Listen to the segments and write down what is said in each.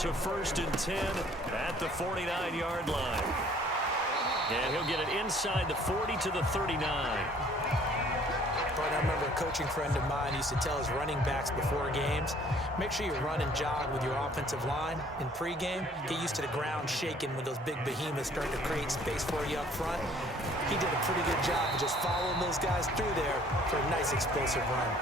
to 1st and 10 at the 49-yard line. And he'll get it inside the 40 to the 39. I remember a coaching friend of mine used to tell his running backs before games, make sure you run and jog with your offensive line in pregame. Get used to the ground shaking when those big behemoths start to create space for you up front. He did a pretty good job of just following those guys through there for a nice explosive run.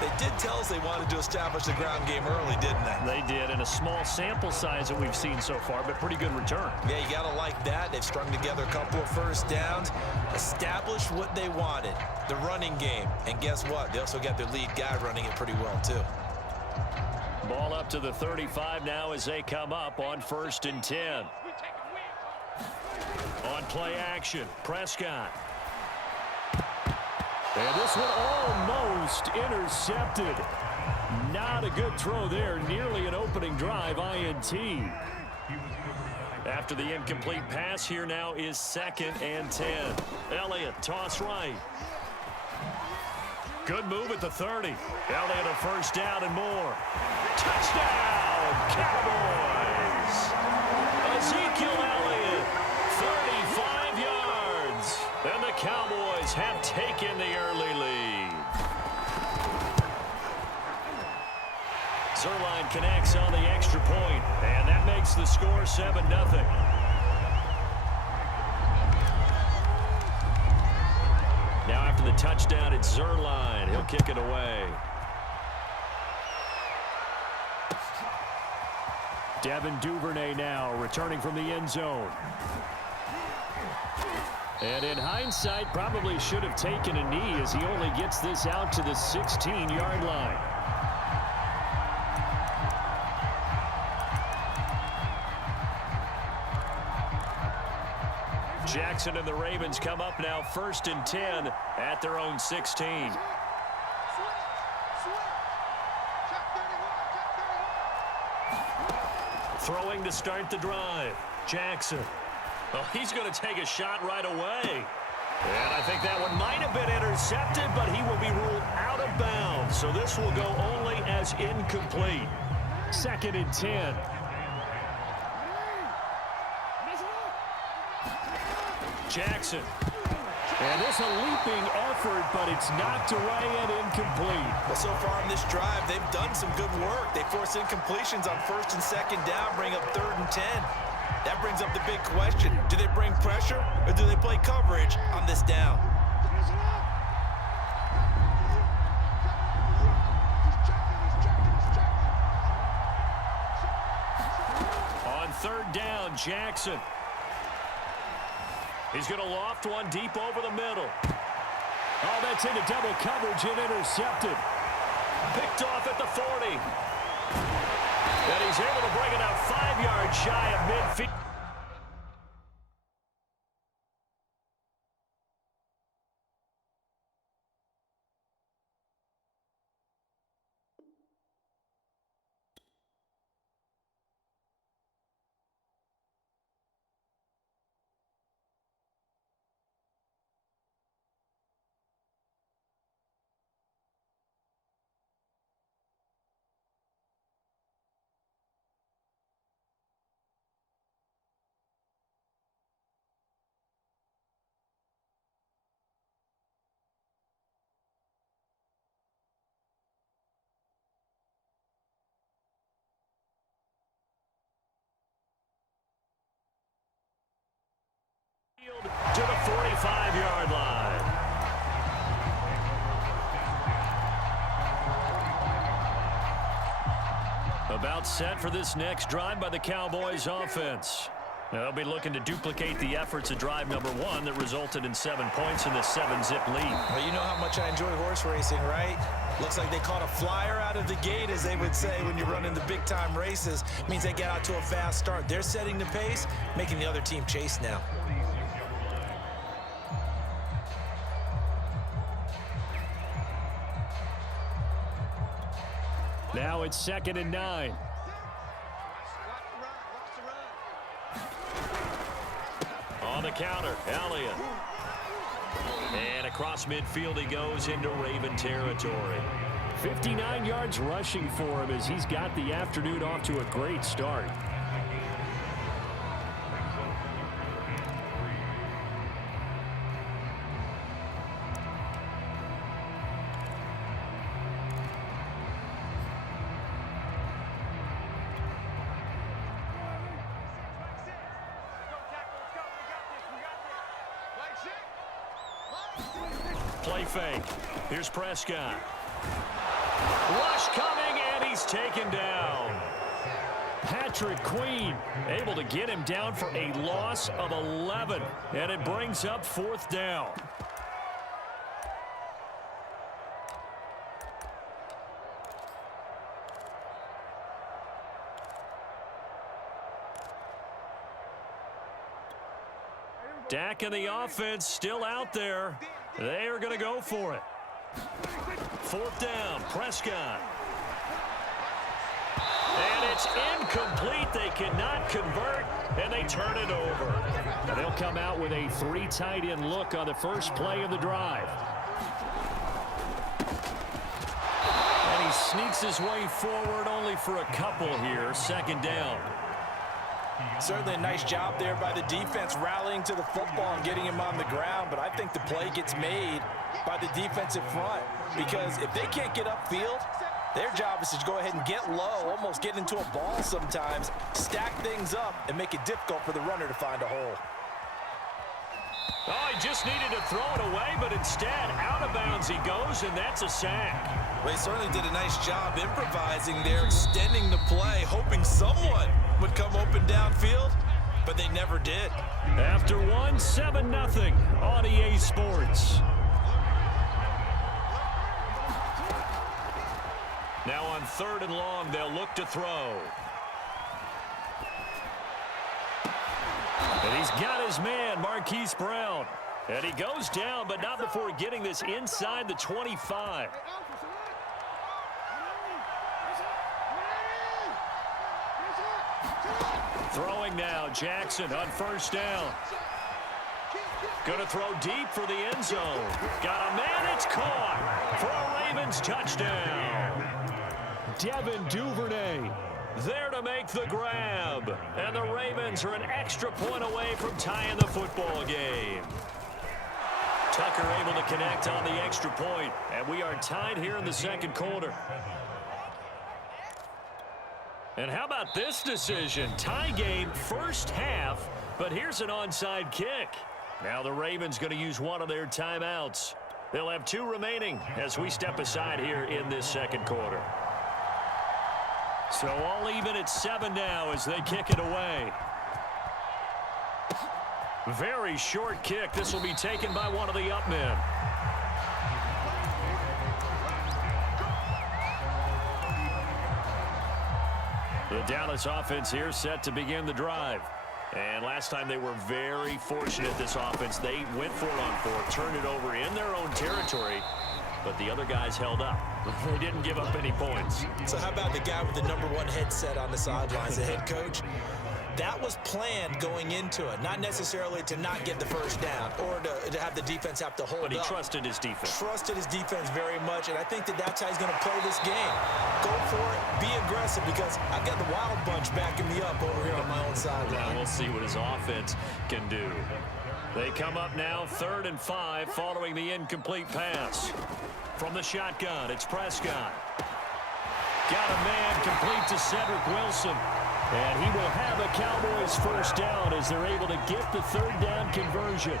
They did tell us they wanted to establish the ground game early, didn't they? They did, and a small sample size that we've seen so far, but pretty good return. Yeah, you got to like that. They've strung together a couple of first downs, established what they wanted, the running game. And guess what? They also got their lead guy running it pretty well, too. Ball up to the 35 now as they come up on 1st and 10. On play action, Prescott. And this one almost intercepted. Not a good throw there. Nearly an opening drive, INT. After the incomplete pass, here now is 2nd and 10. Elliott, toss right. Good move at the 30. Elliott a first down and more. Touchdown, Cowboys! Ezekiel Elliott, 35 yards. And the Cowboys have taken the early lead. Zerline connects on the extra point, and that makes the score 7-0. Now after the touchdown, it's Zerline. He'll kick it away. Devin Duvernay now returning from the end zone. And in hindsight, probably should have taken a knee as he only gets this out to the 16-yard line. Jackson and the Ravens come up now 1st and 10 at their own 16. Throwing to start the drive. Jackson. Well, he's going to take a shot right away. And I think that one might have been intercepted, but he will be ruled out of bounds. So this will go only as incomplete. 2nd and 10. Jackson. And this a leaping effort, but it's knocked away and incomplete. Well, so far in this drive, they've done some good work. They force incompletions on 1st and 2nd down, bring up 3rd and 10. That brings up the big question. Do they bring pressure or do they play coverage on this down? On 3rd down, Jackson. He's going to loft one deep over the middle. Oh, that's into double coverage and intercepted. Picked off at the 40. And he's able to bring it out 5 yards shy of midfield. To the 45-yard line. About set for this next drive by the Cowboys offense. Now, they'll be looking to duplicate the efforts of drive number 1 that resulted in 7 points in the 7-zip lead. Well, you know how much I enjoy horse racing, right? Looks like they caught a flyer out of the gate, as they would say when you're running the big-time races. It means they get out to a fast start. They're setting the pace, making the other team chase now. Now it's 2nd and 9. On the counter, Elliott. And across midfield he goes into Raven territory. 59 yards rushing for him as he's got the afternoon off to a great start. Play fake. Here's Prescott. Rush coming, and he's taken down. Patrick Queen able to get him down for a loss of 11, and it brings up 4th down. Dak and the offense still out there. They are going to go for it. 4th down, Prescott. And it's incomplete. They cannot convert, and they turn it over. And they'll come out with a 3 tight end look on the first play of the drive. And he sneaks his way forward only for a couple here. 2nd down. Certainly a nice job there by the defense rallying to the football and getting him on the ground, but I think the play gets made by the defensive front because if they can't get upfield, their job is to go ahead and get low, almost get into a ball sometimes, stack things up, and make it difficult for the runner to find a hole. Oh, he just needed to throw it away, but instead, out of bounds he goes, and that's a sack. Well, he certainly did a nice job improvising there, extending the play, hoping someone would come open downfield, but they never did. After one, 7-0 on EA Sports. Now on 3rd and long, they'll look to throw. And he's got his man, Marquise Brown. And he goes down, but not before getting this inside the 25. Throwing now, Jackson on 1st down. Going to throw deep for the end zone. Got a man, it's caught for a Ravens touchdown. Devin Duvernay there to make the grab. And the Ravens are an extra point away from tying the football game. Tucker able to connect on the extra point, and we are tied here in the 2nd quarter. And how about this decision? Tie game, 1st half, but here's an onside kick. Now the Ravens going to use one of their timeouts. They'll have 2 remaining as we step aside here in this 2nd quarter. So all even at 7 now as they kick it away. Very short kick. This will be taken by one of the up men. The Dallas offense here set to begin the drive. And last time they were very fortunate, this offense. They went for it on 4th, turned it over in their own territory, but the other guys held up. They didn't give up any points. So how about the guy with the #1 headset on the sidelines, the head coach? That was planned going into it, not necessarily to not get the 1st down or to have the defense have to hold up. But he trusted his defense. Trusted his defense very much, and I think that's how he's going to play this game. Go for it, be aggressive, because I've got the wild bunch backing me up over here on my own sideline. Now we'll see what his offense can do. They come up now 3rd and 5 following the incomplete pass. From the shotgun, it's Prescott. Got a man complete to Cedric Wilson. And he will have a Cowboys 1st down as they're able to get the 3rd down conversion.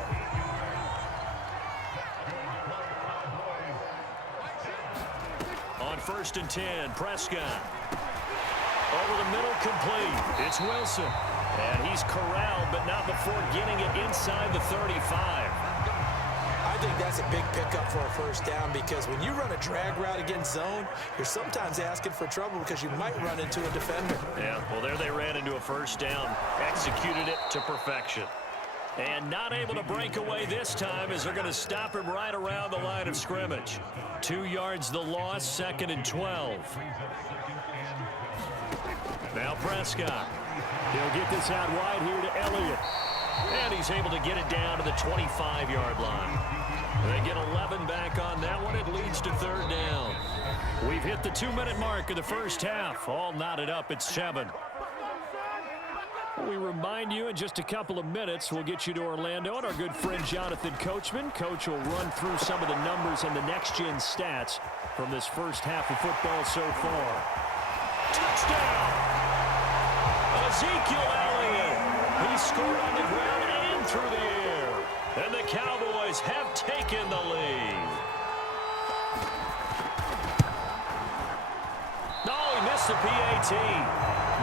On 1st and 10, Prescott. Over the middle, complete. It's Wilson. And he's corralled, but not before getting it inside the 35. I think that's a big pickup for a 1st down because when you run a drag route against zone, you're sometimes asking for trouble because you might run into a defender. Yeah, well, there they ran into a 1st down, executed it to perfection. And not able to break away this time as they're going to stop him right around the line of scrimmage. 2 yards the loss, 2nd and 12. Now Prescott. He'll get this out wide here to Elliott. And he's able to get it down to the 25-yard line. They get 11 back on that one. It leads to 3rd down. We've hit the 2-minute mark of the first half. All knotted up at 7. We remind you in just a couple of minutes, we'll get you to Orlando and our good friend Jonathan Coachman. Coach will run through some of the numbers and the next-gen stats from this first half of football so far. Touchdown! Ezekiel Elliott. He scored on the ground and through the air. And the Cowboys have taken the lead. No, he missed the PAT.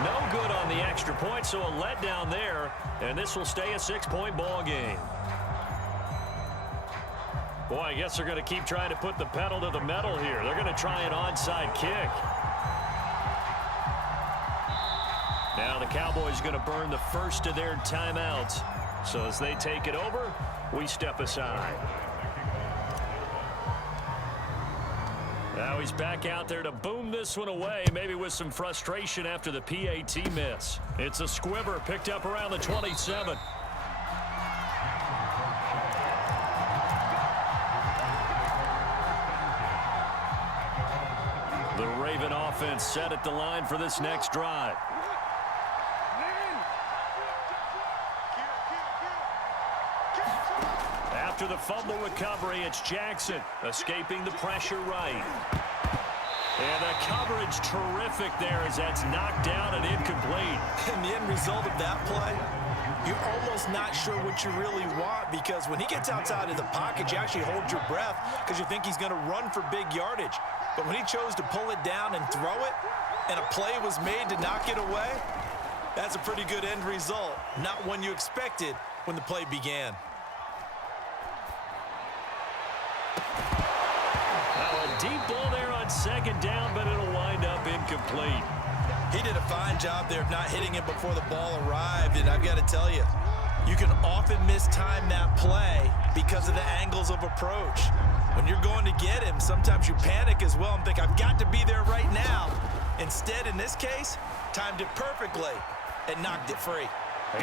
No good on the extra point, so a letdown there, and this will stay a 6-point ball game. Boy, I guess they're going to keep trying to put the pedal to the metal here. They're going to try an onside kick. Now the Cowboys going to burn the first of their timeouts. So as they take it over, we step aside. Now he's back out there to boom this one away, maybe with some frustration after the PAT miss. It's a squibber picked up around the 27. The Raven offense set at the line for this next drive. After the fumble recovery, it's Jackson escaping the pressure right. And the coverage terrific there as that's knocked down and incomplete. And the end result of that play, you're almost not sure what you really want, because when he gets outside of the pocket, you actually hold your breath because you think he's going to run for big yardage. But when he chose to pull it down and throw it, and a play was made to knock it away, that's a pretty good end result. Not one you expected when the play began. Deep ball there on second down, but it'll wind up incomplete. He did a fine job there of not hitting him before the ball arrived, and I've got to tell you, you can often mistime that play because of the angles of approach. When you're going to get him, sometimes you panic as well and think, I've got to be there right now. Instead, in this case, timed it perfectly and knocked it free.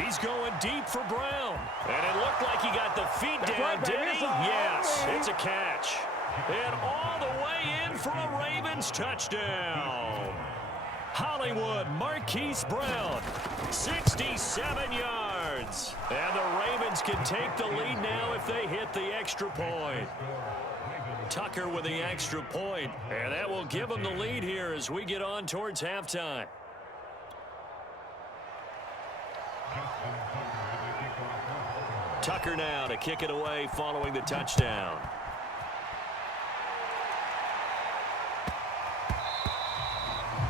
He's going deep for Brown. And it looked like he got the feet down, didn't he? Yes, it's a catch. And all the way in for a Ravens touchdown. Hollywood Marquise Brown, 67 yards. And the Ravens can take the lead now if they hit the extra point. Tucker with the extra point, and that will give them the lead here as we get on towards halftime. Tucker now to kick it away following the touchdown.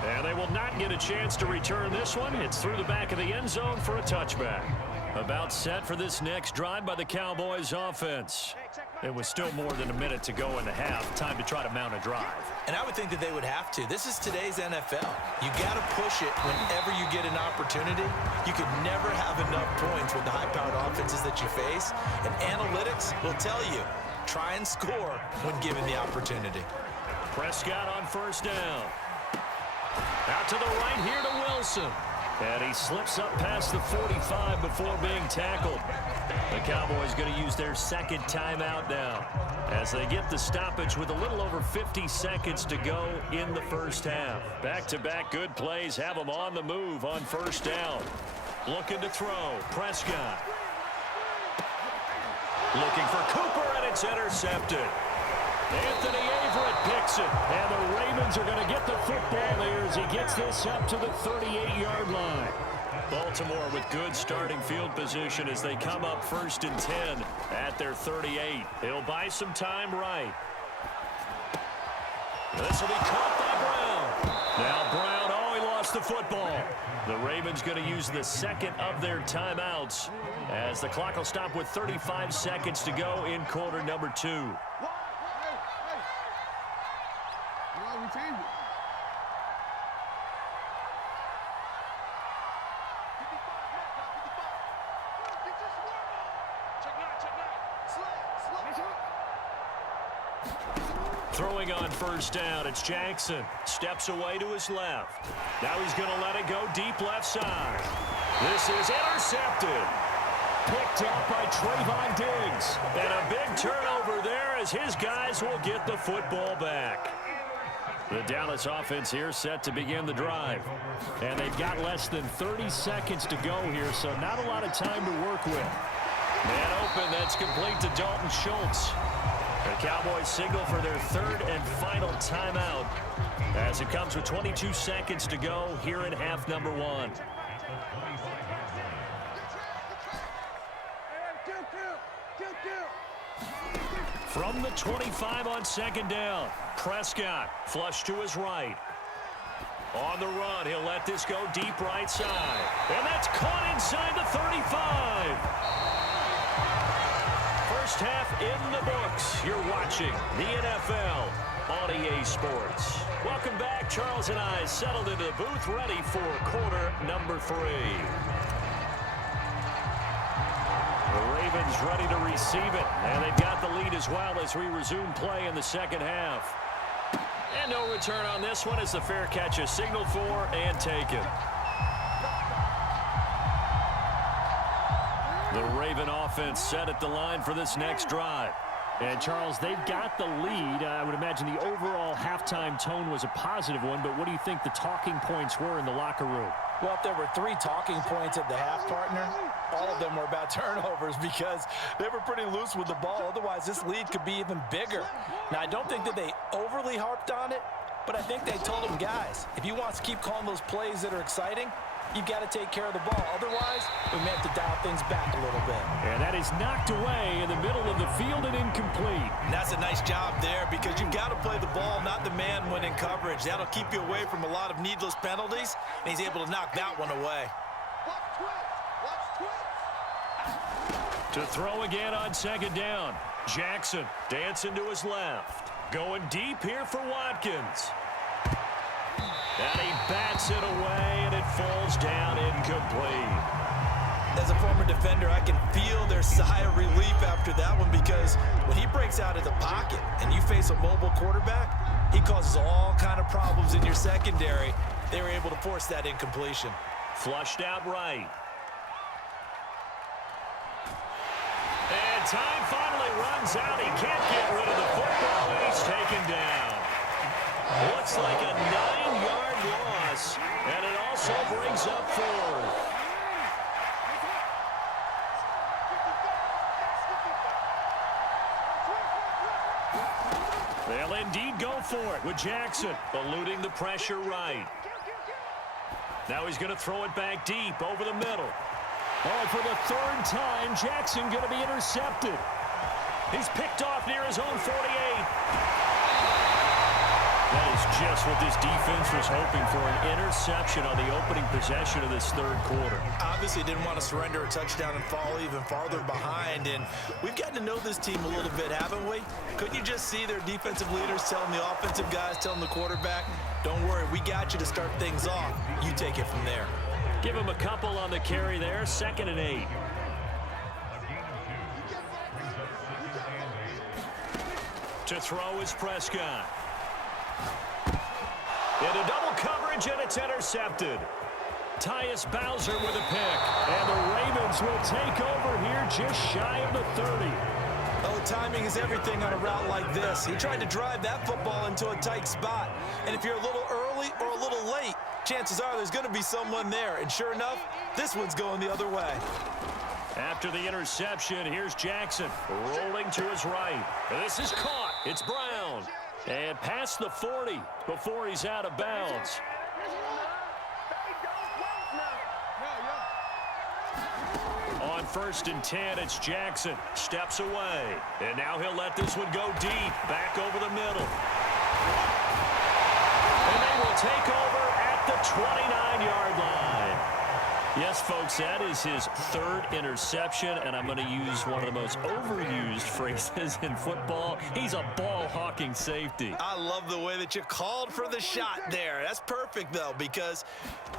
And they will not get a chance to return this one. It's through the back of the end zone for a touchback. About set for this next drive by the Cowboys offense. It was still more than a minute to go in the half. Time to try to mount a drive. And I would think that they would have to. This is today's NFL. You got to push it whenever you get an opportunity. You could never have enough points with the high-powered offenses that you face. And analytics will tell you, try and score when given the opportunity. Prescott on first down. Out to the right here to Wilson. And he slips up past the 45 before being tackled. The Cowboys going to use their second timeout now as they get the stoppage with a little over 50 seconds to go in the first half. Back-to-back good plays have them on the move on first down. Looking to throw. Prescott. Looking for Cooper, and it's intercepted. Anthony Averett picks it, and the Ravens are going to get the football there as he gets this up to the 38-yard line. Baltimore with good starting field position as they come up 1st and 10 at their 38. He'll buy some time right. This will be caught by Brown. Now Brown, oh, he lost the football. The Ravens going to use the second of their timeouts as the clock will stop with 35 seconds to go in quarter number 2. Throwing on first down, it's Jackson. Steps away to his left. Now he's going to let it go deep left side. This is intercepted. Picked up by Trayvon Diggs. And a big turnover there as his guys will get the football back. The Dallas offense here set to begin the drive. And they've got less than 30 seconds to go here, so not a lot of time to work with. Man open, that's complete to Dalton Schultz. The Cowboys signal for their third and final timeout as it comes with 22 seconds to go here in half number one. From the 25 on second down, Prescott flush to his right. On the run, he'll let this go deep right side. And that's caught inside the 35. First half in the books. You're watching the NFL on EA Sports. Welcome back. Charles and I settled into the booth, ready for quarter number 3. The Ravens ready to receive it, and they've got the lead as well as we resume play in the second half. And no return on this one as the fair catch is signaled for and taken. The Raven offense set at the line for this next drive. And, Charles, they've got the lead. I would imagine the overall halftime tone was a positive one, but what do you think the talking points were in the locker room? Well, if there were 3 talking points at the half, partner, all of them were about turnovers because they were pretty loose with the ball. Otherwise, this lead could be even bigger. Now, I don't think that they overly harped on it, but I think they told them, guys, if you want to keep calling those plays that are exciting, you've got to take care of the ball. Otherwise, we may have to dial things back a little bit. And that is knocked away in the middle of the field and incomplete. And that's a nice job there because you've got to play the ball, not the man when in coverage. That'll keep you away from a lot of needless penalties, and he's able to knock that one away. To throw again on second down. Jackson dancing to his left. Going deep here for Watkins. And he bats it away, and it falls down incomplete. As a former defender, I can feel their sigh of relief after that one because when he breaks out of the pocket and you face a mobile quarterback, he causes all kind of problems in your secondary. They were able to force that incompletion. Flushed out right. And time finally runs out. He can't get rid of the football, and he's taken down. Looks like a 9-yard loss, and it also brings up 4th. They'll indeed go for it with Jackson, eluding the pressure right. Now he's going to throw it back deep over the middle. Oh, for the 3rd time, Jackson going to be intercepted. He's picked off near his own 48. That is just what this defense was hoping for, an interception on the opening possession of this 3rd quarter. Obviously didn't want to surrender a touchdown and fall even farther behind, and we've gotten to know this team a little bit, haven't we? Couldn't you just see their defensive leaders telling the offensive guys, telling the quarterback, don't worry, we got you to start things off. You take it from there. Give him a couple on the carry there, 2nd and 8. To throw is Prescott. Into double coverage, and it's intercepted. Tyus Bowser with a pick. And the Ravens will take over here just shy of the 30. Oh, timing is everything on a route like this. He tried to drive that football into a tight spot. And if you're a little early or a little late, chances are there's going to be someone there. And sure enough, this one's going the other way. After the interception, here's Jackson rolling to his right. This is caught. It's Brown. And past the 40 before he's out of bounds. On 1st and 10, it's Jackson. Steps away. And now he'll let this one go deep. Back over the middle. And they will take over at the 29-yard line. Yes, folks, that is his 3rd interception, and I'm going to use one of the most overused phrases in football. He's a ball-hawking safety. I love the way that you called for the shot there. That's perfect, though, because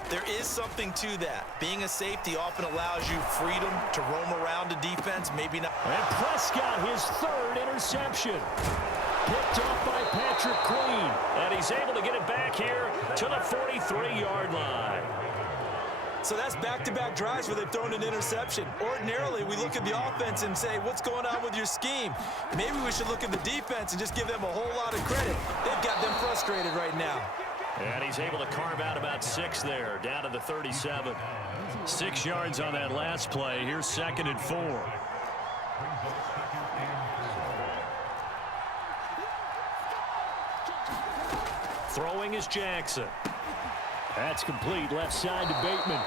there is something to that. Being a safety often allows you freedom to roam around a defense, maybe not. And Prescott, his 3rd interception. Picked off by Patrick Queen, and he's able to get it back here to the 43-yard line. So that's back-to-back drives where they've thrown an interception. Ordinarily, we look at the offense and say, what's going on with your scheme? Maybe we should look at the defense and just give them a whole lot of credit. They've got them frustrated right now. And he's able to carve out about 6 there, down to the 37. 6 yards on that last play. Here's 2nd and 4. Throwing is Jackson. That's complete, left side to Bateman.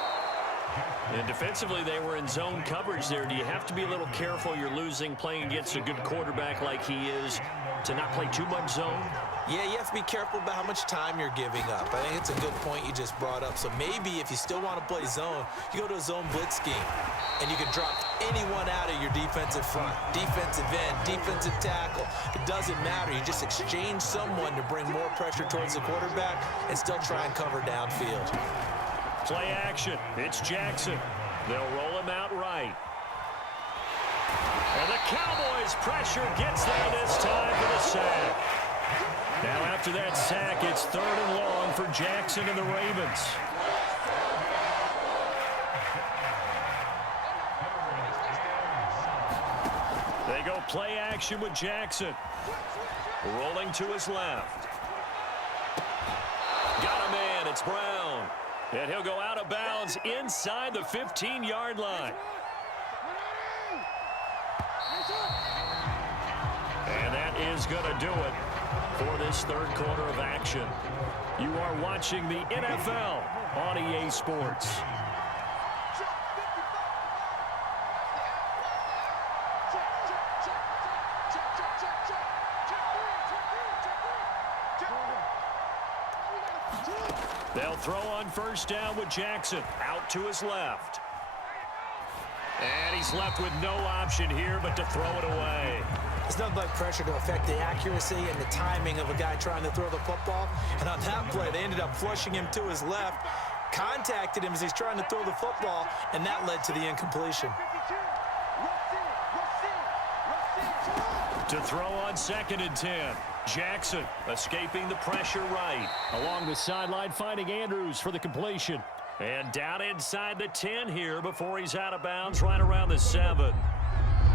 And defensively, they were in zone coverage there. Do you have to be a little careful? You're losing, playing against a good quarterback like he is, to not play too much zone? Yeah, you have to be careful about how much time you're giving up. I think it's a good point you just brought up. So maybe if you still want to play zone, you go to a zone blitz scheme, and you can drop anyone out of your defensive front, defensive end, defensive tackle. It doesn't matter. You just exchange someone to bring more pressure towards the quarterback and still try and cover downfield. Play action. It's Jackson. They'll roll him out right. And the Cowboys' pressure gets there this time for the sack. Now after that sack, it's 3rd and long for Jackson and the Ravens. They go play action with Jackson. Rolling to his left. Got a man. It's Brown. And he'll go out of bounds inside the 15-yard line. And that is going to do it for this 3rd quarter of action. You are watching the NFL on EA Sports. They'll throw on 1st down with Jackson out to his left. And he's left with no option here but to throw it away. There's nothing like pressure to affect the accuracy and the timing of a guy trying to throw the football. And on that play, they ended up flushing him to his left, contacted him as he's trying to throw the football, and that led to the incompletion. To throw on 2nd and 10. Jackson escaping the pressure right. Along the sideline, finding Andrews for the completion. And down inside the 10 here before he's out of bounds right around the 7.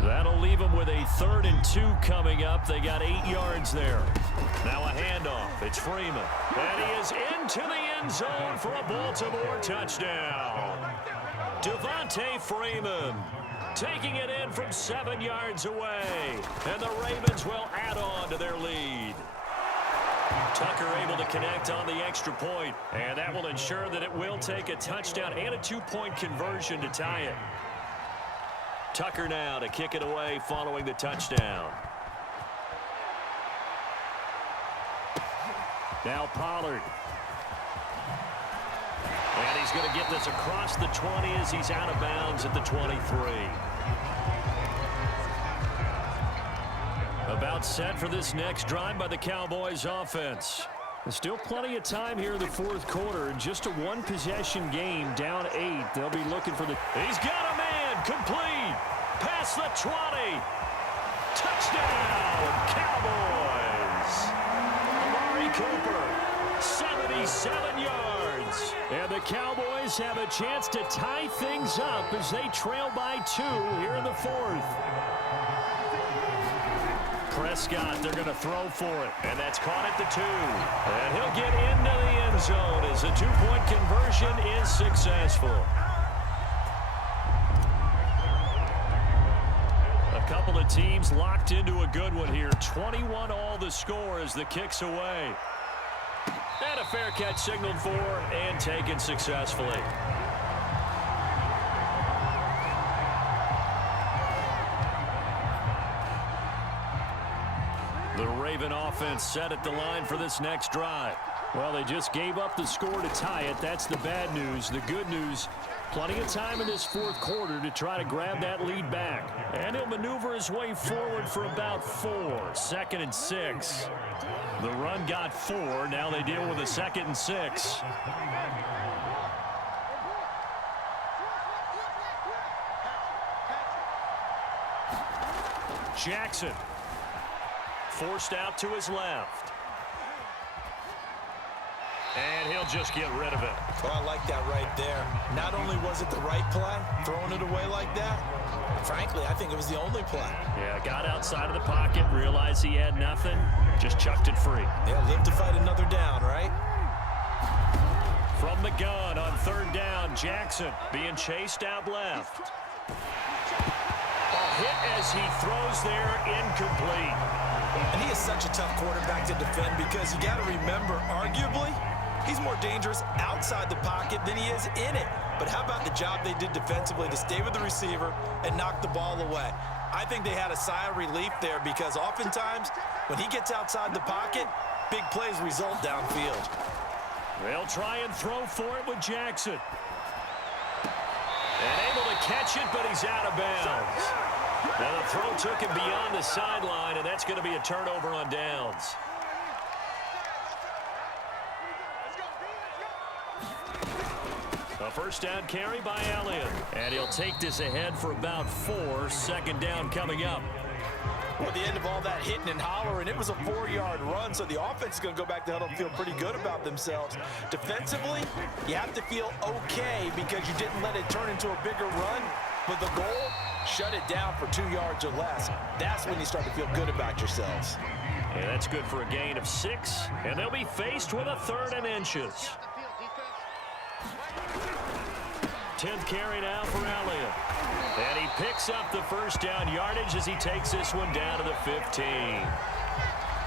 That'll leave him with a 3rd and 2 coming up. They got 8 yards there. Now a handoff. It's Freeman. And he is into the end zone for a Baltimore touchdown. Devontae Freeman taking it in from 7 yards away. And the Ravens will add on to their lead. Tucker able to connect on the extra point. And that will ensure that it will take a touchdown and a 2-point conversion to tie it. Tucker now to kick it away following the touchdown. Now Pollard. And he's going to get this across the 20 as he's out of bounds at the 23. About set for this next drive by the Cowboys offense. There's still plenty of time here in the 4th quarter. Just a 1-possession game, down 8. They'll be looking for the... He's got a man, complete. Past the 20. Touchdown, Cowboys. Amari Cooper, 77 yards. And the Cowboys have a chance to tie things up as they trail by 2 here in the 4th. Prescott, they're going to throw for it, and that's caught at the 2. And he'll get into the end zone as the 2-point conversion is successful. A couple of teams locked into a good one here. 21 all the score as the kick's away. And a fair catch signaled for and taken successfully. The Raven offense set at the line for this next drive. Well, they just gave up the score to tie it. That's the bad news. The good news, plenty of time in this 4th quarter to try to grab that lead back. And he'll maneuver his way forward for about 4. 2nd and 6. The run got 4. Now they deal with a 2nd and 6. Jackson. Forced out to his left. And he'll just get rid of it. Well, I like that right there. Not only was it the right play, throwing it away like that, frankly, I think it was the only play. Yeah, got outside of the pocket, realized he had nothing, just chucked it free. Yeah, live to fight another down, right? From the gun on third down, Jackson being chased out left. A hit as he throws there, incomplete. And he is such a tough quarterback to defend because you got to remember, arguably, he's more dangerous outside the pocket than he is in it. But how about the job they did defensively to stay with the receiver and knock the ball away? I think they had a sigh of relief there because oftentimes when he gets outside the pocket, big plays result downfield. They'll try and throw for it with Jackson. And able to catch it, but he's out of bounds. Now the throw took him beyond the sideline, and that's going to be a turnover on downs. A first down carry by Elliott. And he'll take this ahead for about 4. Second down coming up. Well, at the end of all that hitting and hollering, it was a 4-yard run, so the offense is going to go back to huddle and feel pretty good about themselves. Defensively, you have to feel okay because you didn't let it turn into a bigger run, but the goal, shut it down for 2 yards or less. That's when you start to feel good about yourselves. And that's good for a gain of 6, and they'll be faced with a 3rd and inches. 10th carry now for Elliott. And he picks up the first down yardage as he takes this one down to the 15.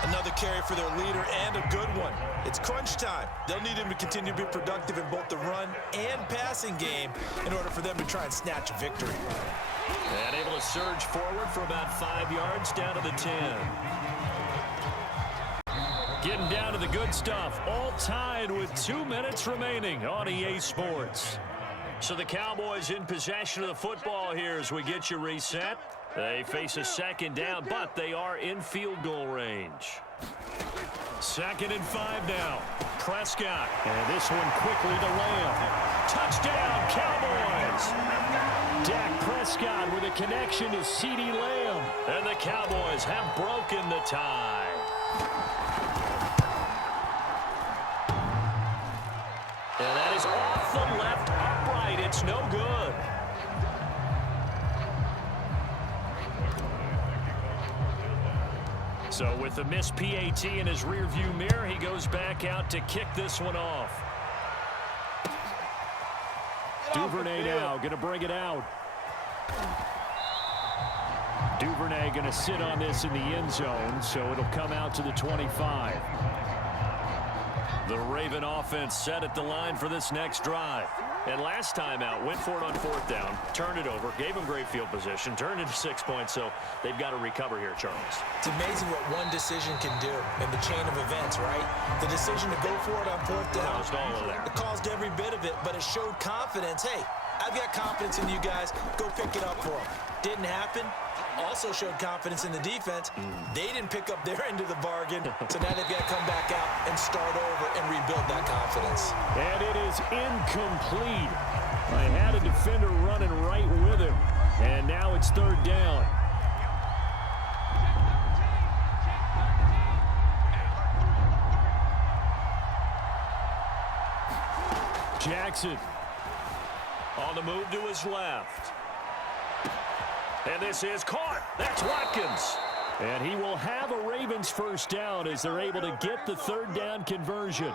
Another carry for their leader and a good one. It's crunch time. They'll need him to continue to be productive in both the run and passing game in order for them to try and snatch a victory. And able to surge forward for about 5 yards down to the 10. Getting down to the good stuff. All tied with 2 minutes remaining on EA Sports. So the Cowboys in possession of the football here as we get you reset. They face a second down, but they are in field goal range. 2nd and 5 now. Prescott. And this one quickly to Lamb. Touchdown, Cowboys! Dak Prescott with a connection to CeeDee Lamb. And the Cowboys have broken the tie. And that is off the left upright. It's no good. So with the missed PAT in his rearview mirror, he goes back out to kick this one off. Duvernay now going to bring it out. Duvernay going to sit on this in the end zone, so it'll come out to the 25. The Raven offense set at the line for this next drive. And last time out, went for it on 4th down, turned it over, gave them great field position, turned it to 6 points, so they've got to recover here, Charles. It's amazing what one decision can do in the chain of events, right? The decision to go for it on 4th down. Caused all of that. It caused every bit of it, but it showed confidence. Hey, I've got confidence in you guys. Go pick it up for them. Didn't happen. Also showed confidence in the defense. They didn't pick up their end of the bargain, so now they've got to come back out and start over and rebuild that confidence. And it is incomplete. I had a defender running right with him, and now it's 3rd down. Jackson on the move to his left. And this is caught. That's Watkins. And he will have a Ravens first down as they're able to get the 3rd down conversion.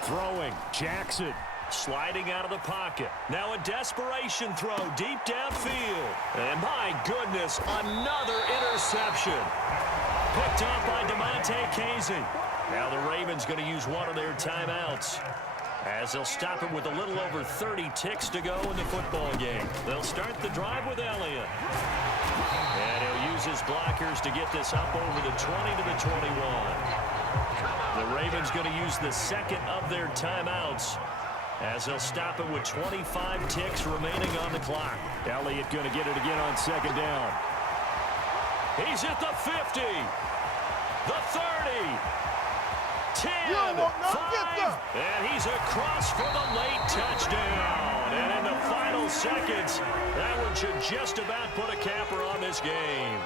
Throwing, Jackson. Sliding out of the pocket. Now a desperation throw deep downfield. And my goodness, another interception. Picked up by DeMonte Casey. Now the Ravens going to use one of their timeouts as they'll stop it with a little over 30 ticks to go in the football game. They'll start the drive with Elliott. And he'll use his blockers to get this up over the 20 to the 21. The Ravens going to use the 2nd of their timeouts as they'll stop it with 25 ticks remaining on the clock. Elliott going to get it again on 2nd down. He's at the 50, the 30, 10, 5, and he's across for the late touchdown. And in the final seconds, that one should just about put a capper on this game.